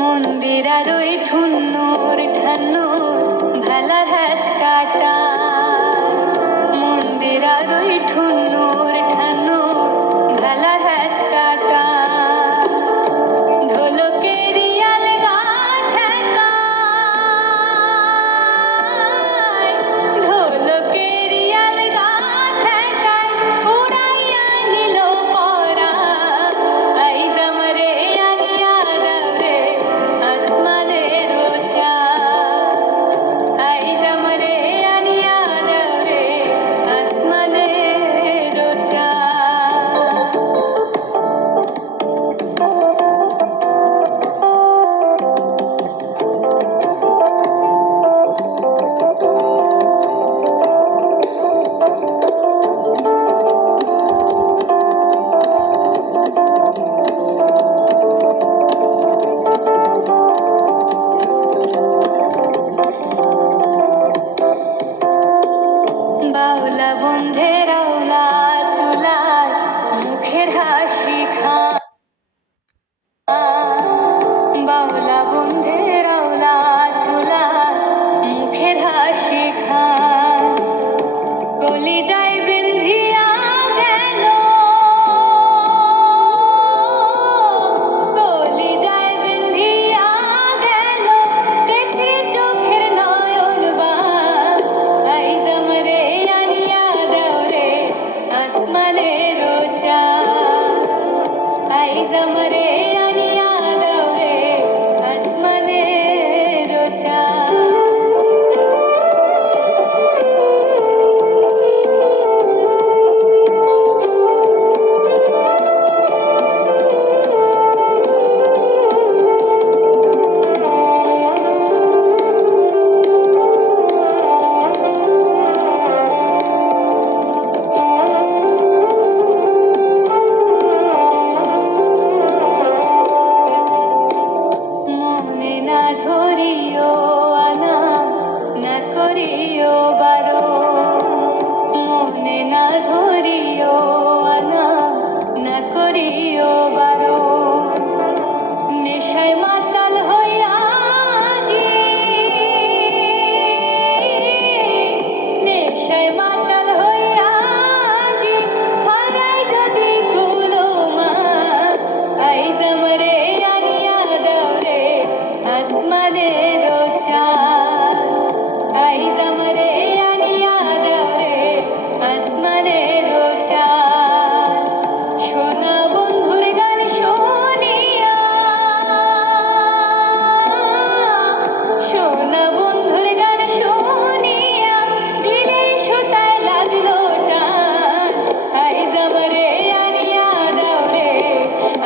মন্দিরারই ঠুন্নুর ঠান্নুর ভালার হ্যাচ কাটা মন্দিরারই ঠুন্নুর ঠান্নুর ভালার হ্যাচ কাটা ঢোলকেরি আলগা ঠেকায় ঢোলকেরি আলগা ঠেকায় উড়াইয়া নিল পরা আইজ আমারে আনিয়া দাও রে আসমানের চাঁদ আইজ আমারে আনিয়া দাও রে আসমানের চাঁদ বাউলা বন্ধের আওলা চুলার মুখের হাসি খা বাউলা বন্ধের আওলা চুলার মুখের হাসি খান কলিজায় বিন্ধিয়া গেল কলিজায় বিন্ধিয়া গেল দেখছি চোখের নয়ন বান আইজ আমারে আনিয়া দাও রে আসমানের চাঁদ আইজ আমারে আনিয়া দাও রে আসমানের চাঁদ মনে না ধরিও আনা না করিও বারো মনে না ধরিও আনা না করিও বারো নেশায় মাতাল হইয়াছি নেশায় মাতাল হইয়াছি হারাই যদি কুলো মাছ আইজ আমারে আনিয়া দাও রে আসমানের চাঁদ আইজ আমারে আনিয়া দাও রে আসমানের চাঁদ সোনা বন্ধুর গান শুনিয়া সোনা বন্ধুর গান শুনিয়া দিলের সুতায় লাগলো টান আইজ আমারে আনিয়া দাও রে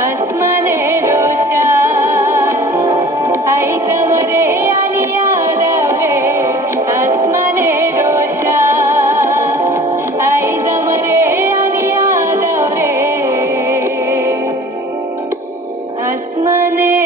আসমানের চাঁদ আইজ আমারে আনিয়া দাও রে আসমানের চাঁদ আইজ আমারে আনিয়া দাও রে আসমানের